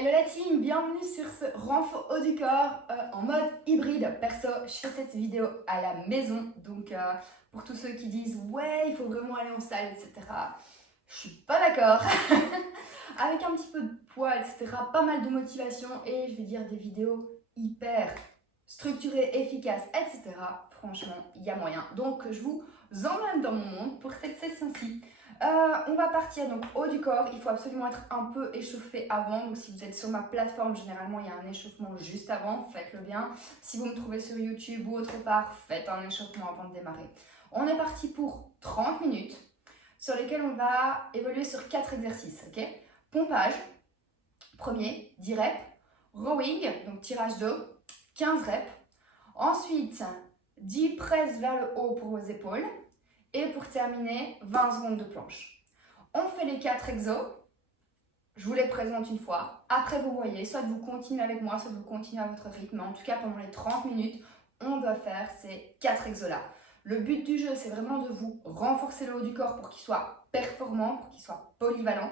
Hello la team, bienvenue sur ce renfort haut du corps en mode hybride. Perso, je fais cette vidéo à la maison, donc pour tous ceux qui disent ouais il faut vraiment aller en salle, etc. Je suis pas d'accord. Avec un petit peu de poids, etc. Pas mal de motivation et je vais dire des vidéos hyper structurées, efficaces, etc. Franchement, il y a moyen. Donc je vous emmène dans mon monde pour cette session-ci. On va partir donc haut du corps, il faut absolument être un peu échauffé avant, donc si vous êtes sur ma plateforme, généralement il y a un échauffement juste avant, faites-le bien. Si vous me trouvez sur YouTube ou autre part, faites un échauffement avant de démarrer. On est parti pour 30 minutes, sur lesquelles on va évoluer sur 4 exercices, ok? Pompage, premier, 10 reps, rowing, donc tirage d'eau, 15 reps. Ensuite, 10 presses vers le haut pour vos épaules. Et pour terminer, 20 secondes de planche. On fait les 4 exos. Je vous les présente une fois. Après, vous voyez, soit vous continuez avec moi, soit vous continuez à votre rythme. En tout cas, pendant les 30 minutes, on doit faire ces 4 exos-là. Le but du jeu, c'est vraiment de vous renforcer le haut du corps pour qu'il soit performant, pour qu'il soit polyvalent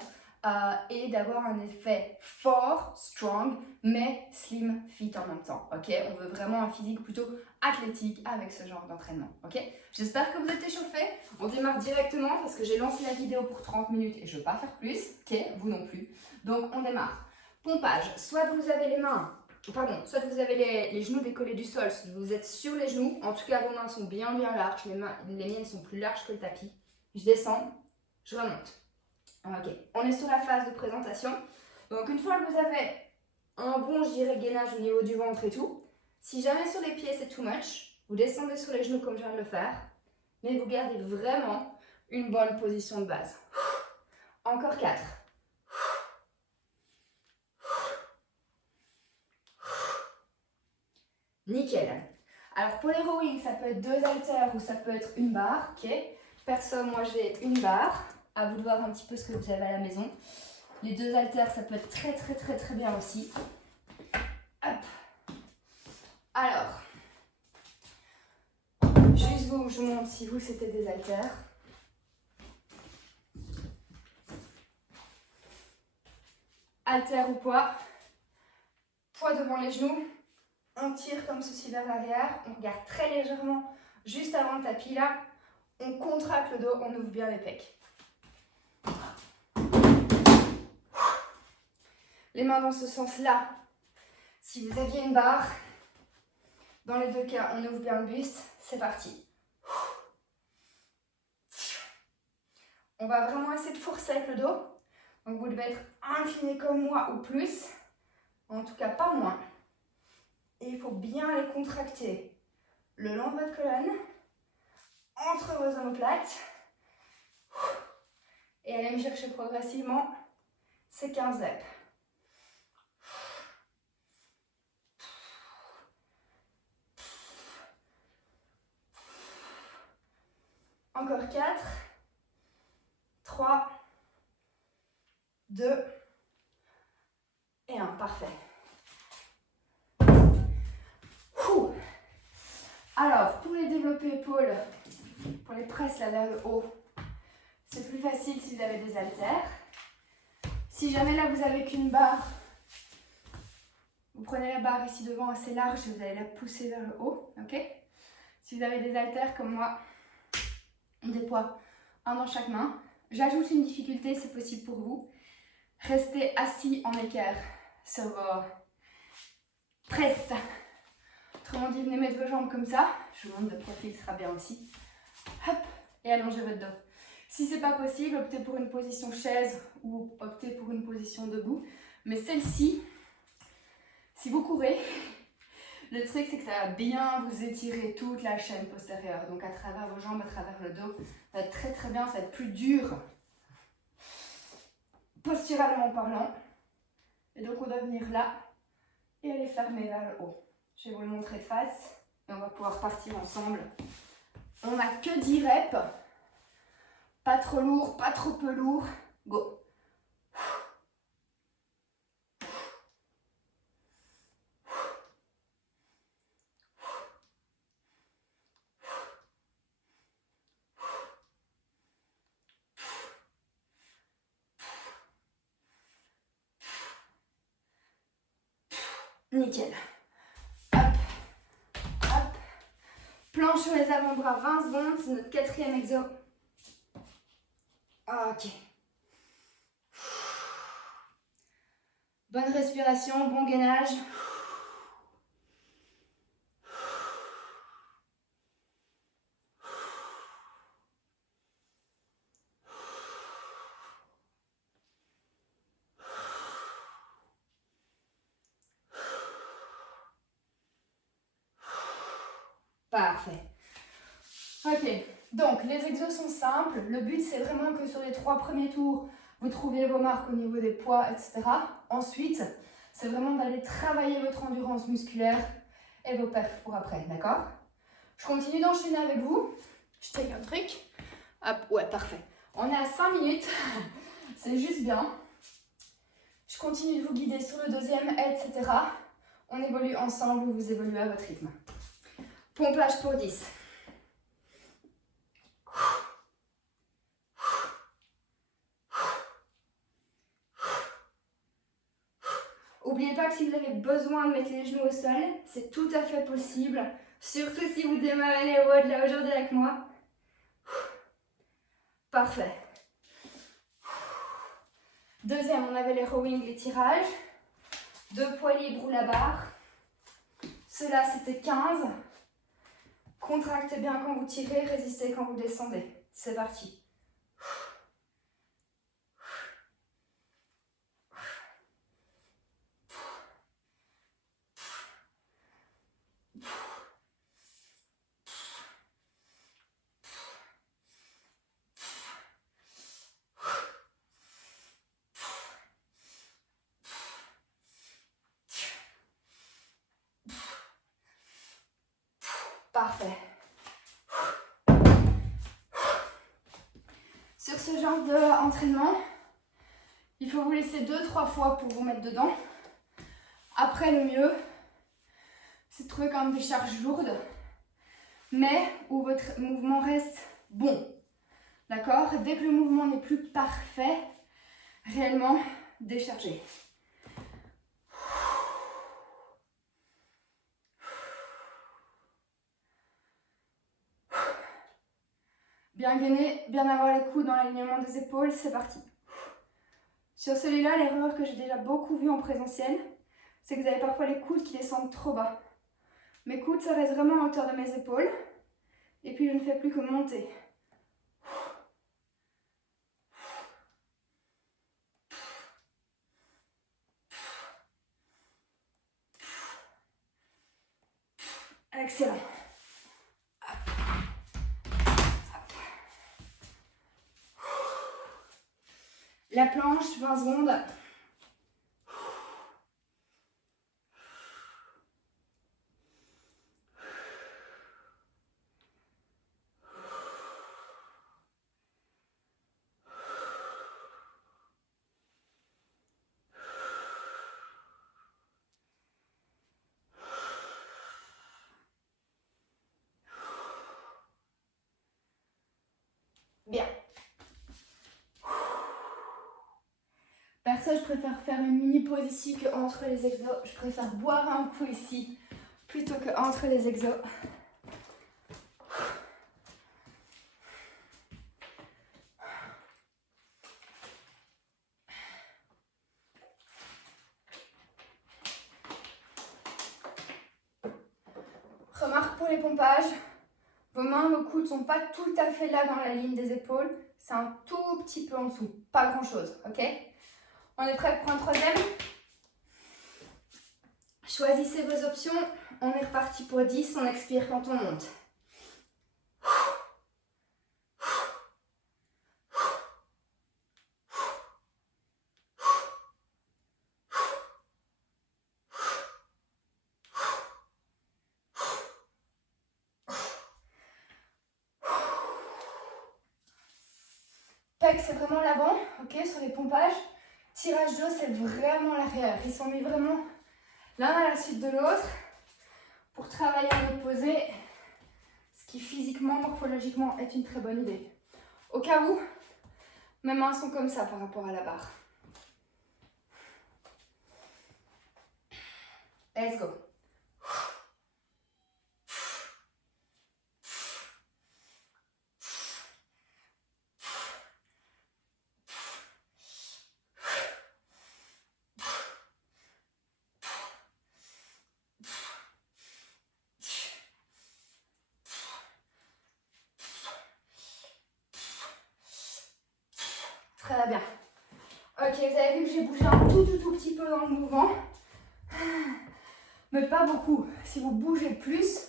et d'avoir un effet fort, strong, mais slim fit en même temps. Ok, on veut vraiment un physique plutôt athlétique avec ce genre d'entraînement. Ok, j'espère que vous êtes échauffés. On démarre directement parce que j'ai lancé la vidéo pour 30 minutes et je ne veux pas faire plus. Ok, vous non plus. Donc on démarre. Pompage. Soit vous avez les mains. Soit vous avez les genoux décollés du sol, si vous êtes sur les genoux, en tout cas vos mains sont bien larges, les miennes sont plus larges que le tapis. Je descends, je remonte. Ok, on est sur la phase de présentation. Donc une fois que vous avez un bon, je dirais, gainage au niveau du ventre et tout, si jamais sur les pieds c'est too much, vous descendez sur les genoux comme je viens de le faire, mais vous gardez vraiment une bonne position de base. Encore 4. Nickel. Alors pour les rowing, ça peut être 2 haltères ou ça peut être une barre. Ok. Perso, moi j'ai une barre. À vous de voir un petit peu ce que vous avez à la maison. Les 2 haltères, ça peut être très bien aussi. Hop. Alors, juste vous, je vous montre si vous c'était des haltères. Haltères ou poids devant les genoux. On tire comme ceci vers l'arrière, on regarde très légèrement juste avant le tapis là, on contracte le dos, on ouvre bien les pecs. Les mains dans ce sens-là. Si vous aviez une barre, dans les 2 cas, on ouvre bien le buste, c'est parti. On va vraiment essayer de forcer avec le dos. Donc vous devez être incliné comme moi ou plus, en tout cas pas moins. Et il faut bien les contracter le long de votre colonne, entre vos omoplates. Et allez me chercher progressivement ces 15 reps. Encore 4, 3, 2 et 1. Parfait. Alors, pour les développés épaules, pour les presses là vers le haut, c'est plus facile si vous avez des haltères. Si jamais là vous avez qu'une barre, vous prenez la barre ici devant assez large et vous allez la pousser vers le haut. Ok. Si vous avez des haltères comme moi, des poids, un dans chaque main. J'ajoute une difficulté, c'est possible pour vous. Restez assis en équerre sur vos presses. Autrement dit, venez mettre vos jambes comme ça. Je vous montre de profil, ce sera bien aussi. Hop, et allongez votre dos. Si c'est pas possible, optez pour une position chaise ou optez pour une position debout. Mais celle-ci, si vous courez, le truc c'est que ça va bien vous étirer toute la chaîne postérieure. Donc à travers vos jambes, à travers le dos, ça va être très bien, ça va être plus dur posturalement parlant. Et donc on doit venir là et aller fermer vers le haut. Je vais vous le montrer de face et on va pouvoir partir ensemble. On n'a que 10 reps. Pas trop lourd, pas trop peu lourd. Go! Nickel. Hop, hop. Planche sur les avant-bras, 20 secondes, c'est notre 4e exo. Ok. Bonne respiration, bon gainage. Parfait. Ok, donc les exos sont simples. Le but, c'est vraiment que sur les 3 premiers tours, vous trouviez vos marques au niveau des poids, etc. Ensuite, c'est vraiment d'aller travailler votre endurance musculaire et vos perfs pour après, d'accord? Je continue d'enchaîner avec vous. Je take un truc. Hop, ouais, parfait. On est à 5 minutes. C'est juste bien. Je continue de vous guider sur le deuxième, etc. On évolue ensemble, vous évoluez à votre rythme. Pompage pour 10. N'oubliez pas que si vous avez besoin de mettre les genoux au sol, c'est tout à fait possible. Surtout si vous démarrez les WOD là aujourd'hui avec moi. Parfait. Deuxième, on avait les rowing, les tirages. 2 poids libres ou la barre. Cela, c'était 15. Contractez bien quand vous tirez, résistez quand vous descendez. C'est parti. Parfait. Sur ce genre d'entraînement, il faut vous laisser 2-3 fois pour vous mettre dedans. Après, le mieux, c'est de trouver quand même des charges lourdes, mais où votre mouvement reste bon. D'accord? Dès que le mouvement n'est plus parfait, réellement déchargez. Bien gainer, bien avoir les coudes dans l'alignement des épaules, c'est parti. Sur celui-là, l'erreur que j'ai déjà beaucoup vue en présentiel, c'est que vous avez parfois les coudes qui descendent trop bas. Mes coudes, ça reste vraiment à hauteur de mes épaules. Et puis, je ne fais plus que monter. Excellent. La planche, 20 secondes. Bien. Perso, je préfère faire une mini pause ici qu'entre les exos. Je préfère boire un coup ici plutôt qu'entre les exos. Remarque pour les pompages, vos mains, vos coudes ne sont pas tout à fait là dans la ligne des épaules. C'est un tout petit peu en dessous, pas grand chose, ok? On est prêt pour un troisième? Choisissez vos options, on est reparti pour 10, on expire quand on monte. Pec, c'est vraiment l'avant, ok, sur les pompages. Tirage d'eau, c'est vraiment l'arrière. Ils sont mis vraiment l'un à la suite de l'autre pour travailler en opposé, ce qui physiquement, morphologiquement est une très bonne idée. Au cas où, mes mains sont comme ça par rapport à la barre. Let's go. Très bien. Ok, vous avez vu que j'ai bougé un tout petit peu dans le mouvement. Mais pas beaucoup. Si vous bougez plus,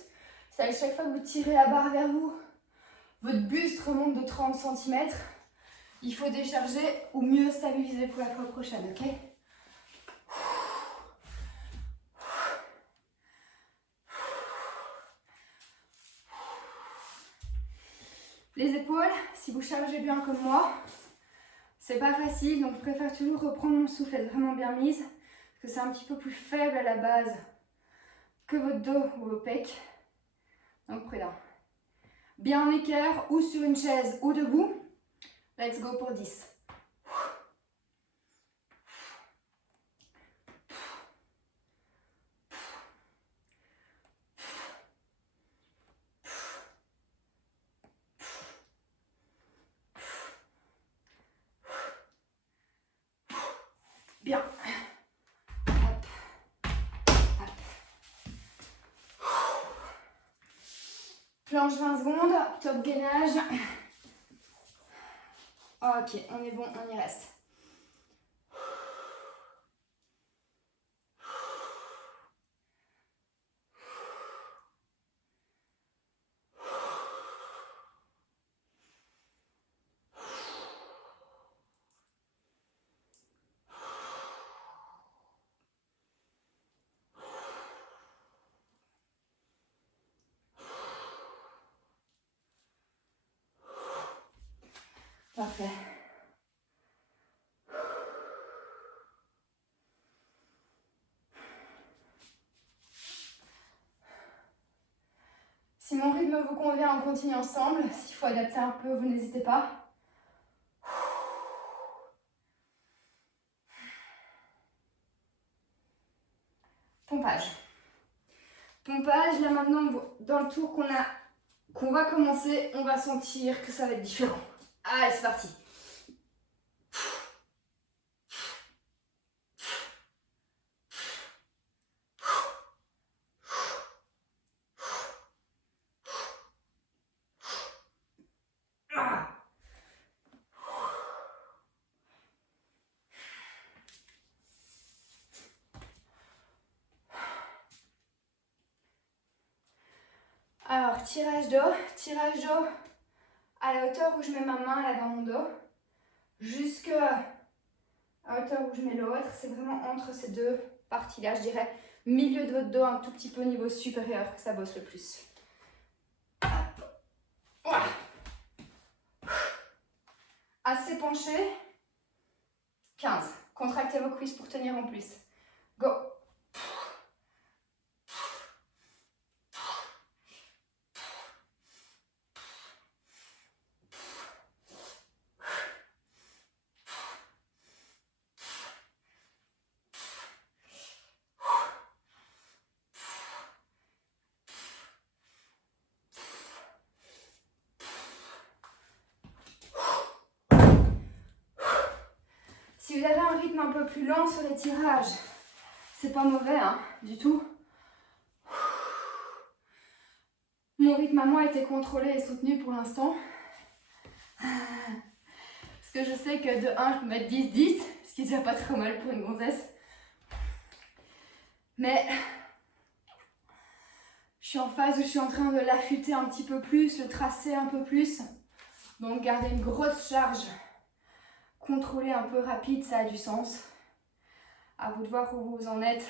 c'est à chaque fois que vous tirez la barre vers vous, votre buste remonte de 30 cm. Il faut décharger ou mieux stabiliser pour la fois prochaine, ok? Les épaules, si vous chargez bien comme moi, c'est pas facile, donc je préfère toujours reprendre mon souffle, être vraiment bien mise, parce que c'est un petit peu plus faible à la base que votre dos ou vos pecs. Donc prudent. Bien en équerre ou sur une chaise ou debout. Let's go pour 10. Bien. Hop. Hop. Planche 20 secondes, top gainage. Ok, on est bon, on y reste. Parfait. Si mon rythme vous convient, on continue ensemble. S'il faut adapter un peu, vous n'hésitez pas. Pompage. Pompage, là maintenant, dans le tour qu'on va commencer, on va sentir que ça va être différent. Allez, c'est parti. Alors, tirage dos à la hauteur où je mets ma main là dans mon dos, jusqu'à la hauteur où je mets l'autre. C'est vraiment entre ces deux parties-là, je dirais milieu de votre dos, un tout petit peu au niveau supérieur que ça bosse le plus. Voilà. Assez penché. 15. Contractez vos cuisses pour tenir en plus. Go. Si vous avez un rythme un peu plus lent sur les tirages, c'est pas mauvais, hein, du tout. Mon rythme à moi a été contrôlé et soutenu pour l'instant. Parce que je sais que de 1, je peux mettre 10-10, ce qui est déjà pas trop mal pour une gonzesse. Mais je suis en phase où je suis en train de l'affûter un petit peu plus, le tracer un peu plus. Donc garder une grosse charge, contrôler un peu rapide, ça a du sens. À vous de voir où vous en êtes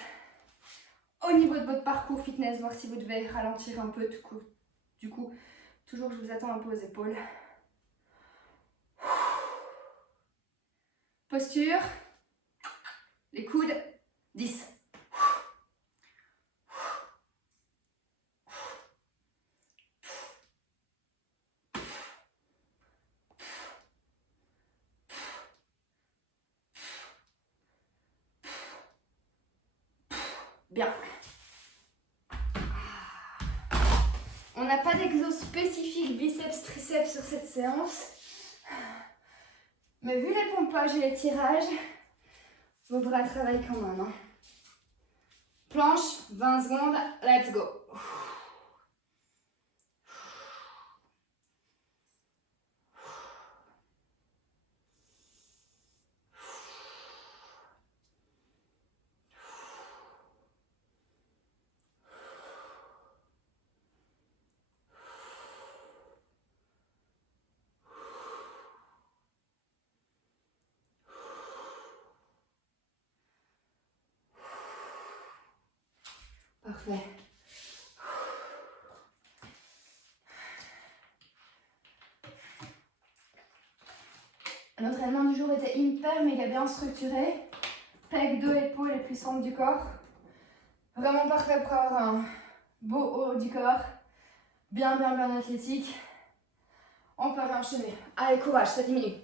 au niveau de votre parcours fitness, voir si vous devez ralentir un peu. Du coup, toujours je vous attends un peu aux épaules. Posture, les coudes, 10. Bien. n'a pas d'exo spécifique biceps, triceps sur cette séance. Mais vu les pompages et les tirages, vos bras travaillent quand même. Hein. Planche, 20 secondes, let's go. Parfait. L'entraînement du jour était hyper méga bien structuré. Pec, dos, épaules et puissance du corps. Vraiment parfait pour avoir un beau haut du corps. Bien athlétique. On peut enchaîner. Allez, courage, ça diminue.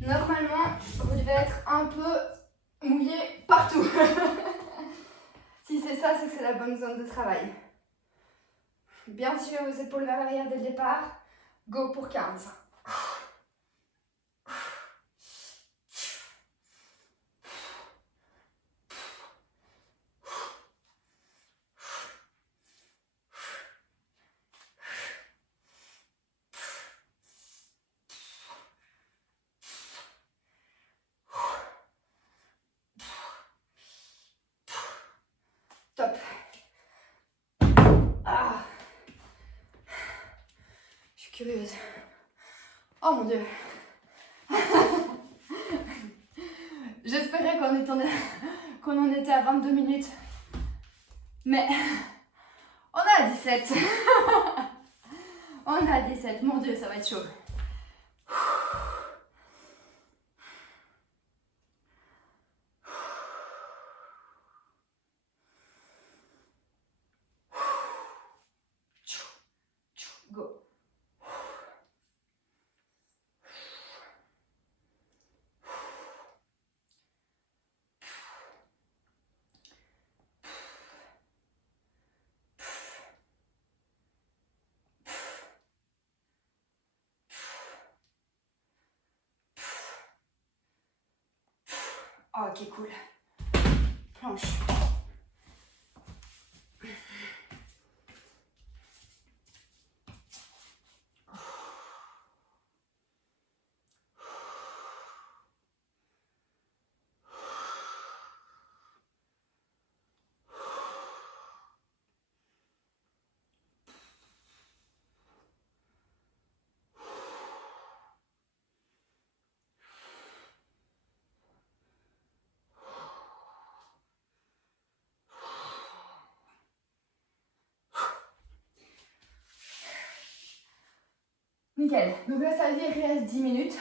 Normalement, vous devez être un peu mouillé partout. Si c'est ça, c'est que c'est la bonne zone de travail. Bien tirer vos épaules vers l'arrière dès le départ. Go pour 15. Top. Ah. Je suis curieuse. Oh mon Dieu. J'espérais qu'on en était à 22 minutes. Mais on est à 17. On est à 17. Mon Dieu, ça va être chaud. Go. Ok, cool. Planche. Nickel. Donc là, ça veut dire qu'il reste 10 minutes.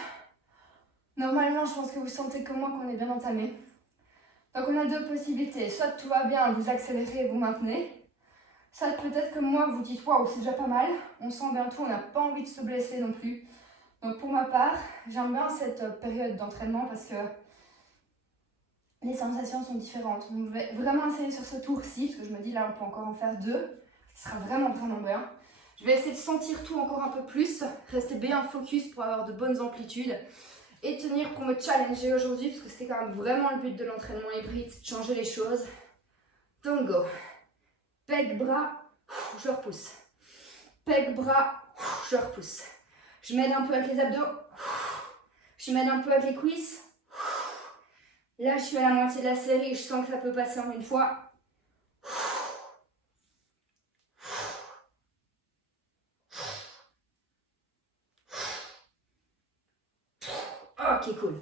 Normalement, je pense que vous sentez comme moi qu'on est bien entamé. Donc on a deux possibilités. Soit tout va bien, vous accélérez et vous maintenez. Soit peut-être que moi, vous dites waouh, c'est déjà pas mal. On sent bien tout, on n'a pas envie de se blesser non plus. Donc pour ma part, j'aime bien cette période d'entraînement parce que les sensations sont différentes. Donc je vais vraiment essayer sur ce tour-ci, parce que je me dis là, on peut encore en faire deux. Ce sera vraiment bien. Je vais essayer de sentir tout encore un peu plus, rester bien focus pour avoir de bonnes amplitudes et tenir pour me challenger aujourd'hui parce que c'était quand même vraiment le but de l'entraînement hybride, de changer les choses. Donc go. Pec, bras, je repousse. Pec, bras, je repousse. Je m'aide un peu avec les abdos. Je m'aide un peu avec les cuisses. Là, je suis à la moitié de la série et je sens que ça peut passer en une fois. Ok, cool.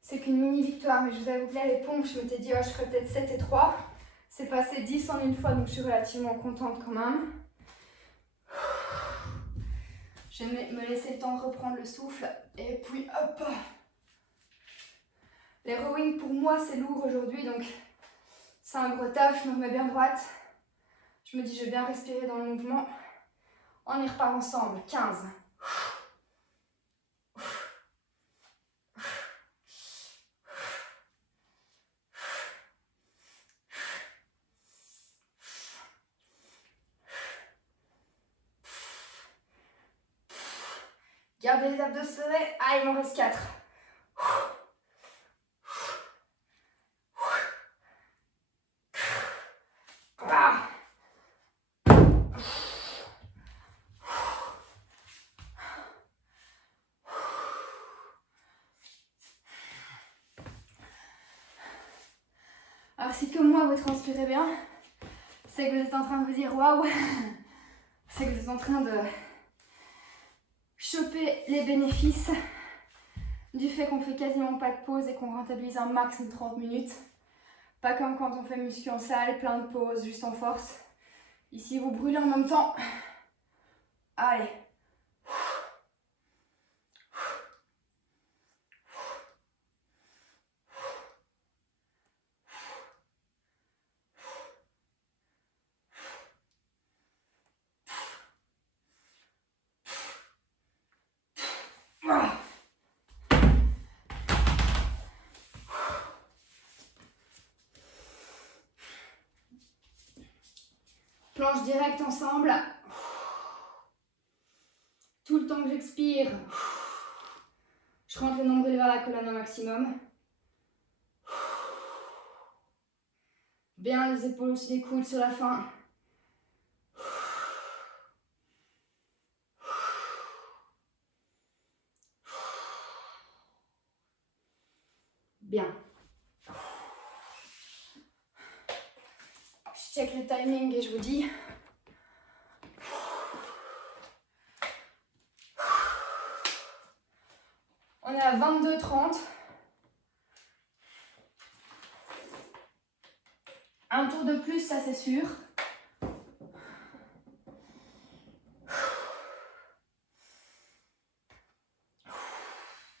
C'est qu'une mini victoire, mais je vous avoue que là, les pompes, je m'étais dit, oh, je ferais peut-être 7 et 3. C'est passé 10 en une fois, donc je suis relativement contente quand même. Je vais me laisser le temps de reprendre le souffle. Et puis hop. Les rowing pour moi c'est lourd aujourd'hui, donc c'est un gros taf. Je me remets bien droite. Je me dis je vais bien respirer dans le mouvement. On y repart ensemble. 15. Gardez les abdos serrés. Ah, il m'en reste 4. Ah. Alors si comme moi vous transpirez bien, c'est que vous êtes en train de vous dire waouh, c'est que vous êtes en train de choper les bénéfices du fait qu'on fait quasiment pas de pause et qu'on rentabilise un max de 30 minutes. Pas comme quand on fait muscu en salle, plein de pauses, juste en force. Ici vous brûlez en même temps. Allez. Planche directe ensemble. Tout le temps que j'expire, je rentre le nombril vers la colonne un maximum. Bien les épaules aussi, les coudes sur la fin. Bien. Je check le timing et je vous dis. On est à 22h30. Un tour de plus, ça c'est sûr.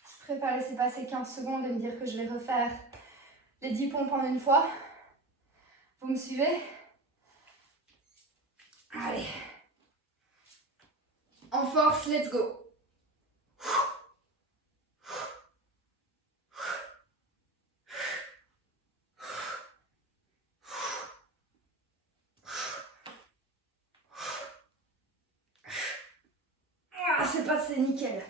Je préfère laisser passer 15 secondes et me dire que je vais refaire les 10 pompes en une fois. Vous me suivez? Allez. En force, let's go. Ah, c'est passé, nickel.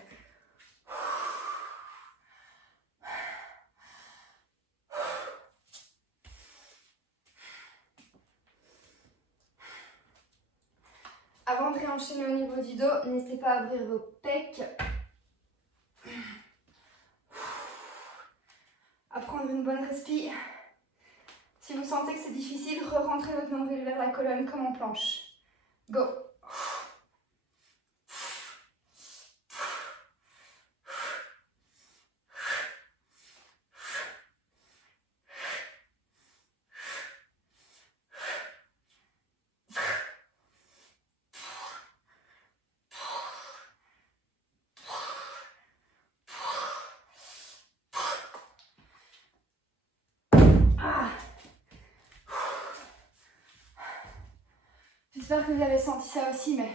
Avant de réenchaîner au niveau du dos, n'hésitez pas à ouvrir vos pecs. À prendre une bonne respi. Si vous sentez que c'est difficile, re-rentrez votre nombril vers la colonne comme en planche. Go! J'espère que vous avez senti ça aussi, mais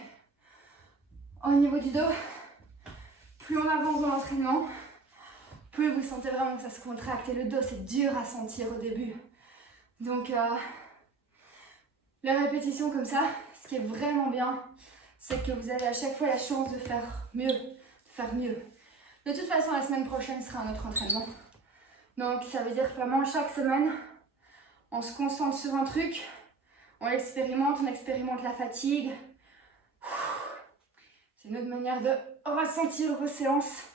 au niveau du dos, plus on avance dans l'entraînement, plus vous sentez vraiment que ça se contracte. Et le dos, c'est dur à sentir au début. Donc, les répétitions comme ça, ce qui est vraiment bien, c'est que vous avez à chaque fois la chance de faire mieux, De toute façon, la semaine prochaine sera un autre entraînement. Donc, ça veut dire que vraiment, chaque semaine, on se concentre sur un truc, on expérimente la fatigue. C'est une autre manière de ressentir vos séances.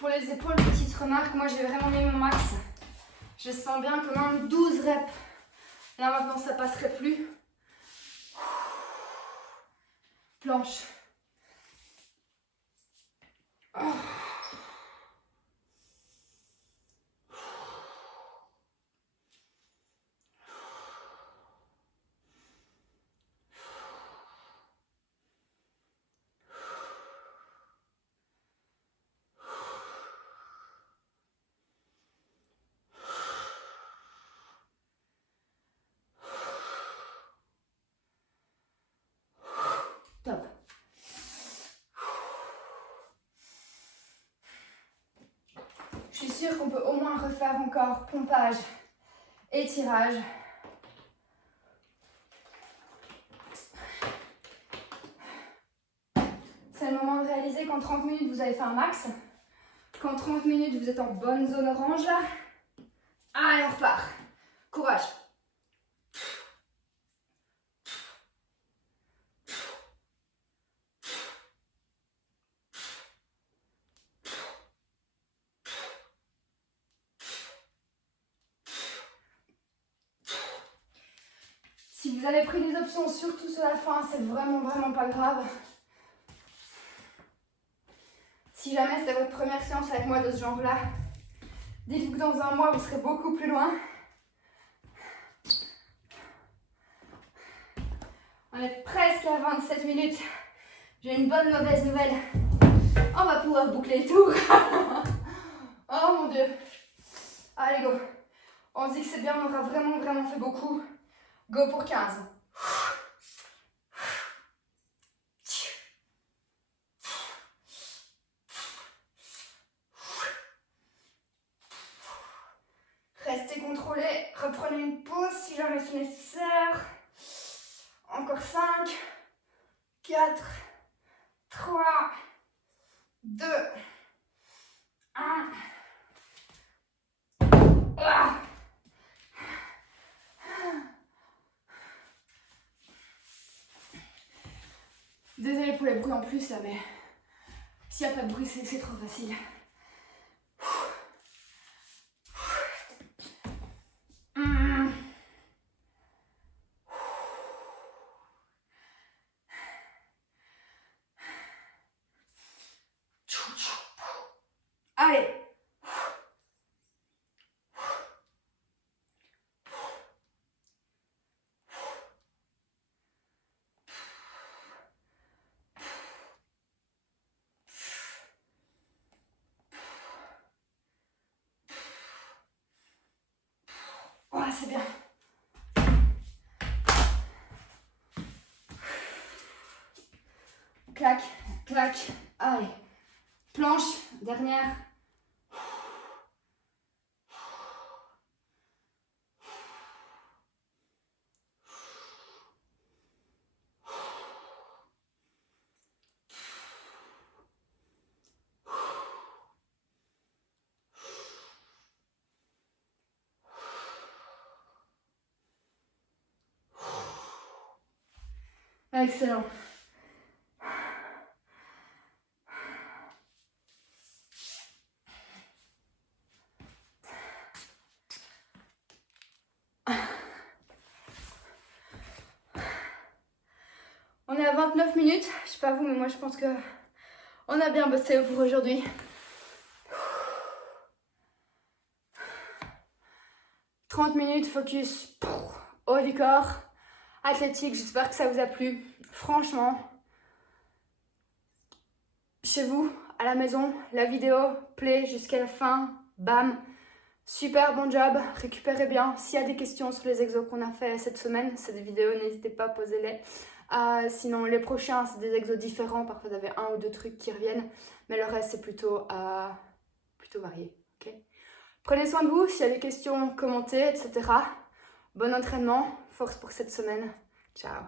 Pour les épaules, petite remarque, moi j'ai vraiment mis mon max. Je sens bien que même 12 reps. Là maintenant ça passerait plus. Planche. Top. Je suis sûre qu'on peut au moins refaire encore pompage, étirage. C'est le moment de réaliser qu'en 30 minutes, vous avez fait un max. Qu'en 30 minutes, vous êtes en bonne zone orange là. Allez, on repart. Courage. Si vous avez pris des options, surtout sur la fin, c'est vraiment pas grave. Si jamais c'est votre première séance avec moi de ce genre-là, dites-vous que dans un mois, vous serez beaucoup plus loin. On est presque à 27 minutes. J'ai une bonne mauvaise nouvelle. On va pouvoir boucler le tour. Oh mon Dieu. Allez, go. On se dit que c'est bien, on aura vraiment fait beaucoup. Go pour 15. Restez contrôlés. Reprenez une pause si jamais c'est nécessaire. Encore 5, 4, 3, 2, 1. Ah. Désolée pour les bruits en plus là, mais s'il n'y a pas de bruit, c'est trop facile. Allez. Ouais, c'est bien. Clac, clac. Allez. Planche, dernière. Excellent. On est à 29 minutes. Je sais pas vous, mais moi je pense que on a bien bossé pour aujourd'hui. 30 minutes, focus haut du corps, athlétique. J'espère que ça vous a plu. Franchement, chez vous, à la maison, la vidéo plaît jusqu'à la fin. Bam! Super bon job, récupérez bien. S'il y a des questions sur les exos qu'on a fait cette semaine, cette vidéo, n'hésitez pas à poser les. Sinon, les prochains, c'est des exos différents. Parfois, vous avez 1 ou 2 trucs qui reviennent. Mais le reste, c'est plutôt varié. Okay. Prenez soin de vous. S'il y a des questions, commentez, etc. Bon entraînement. Force pour cette semaine. Ciao.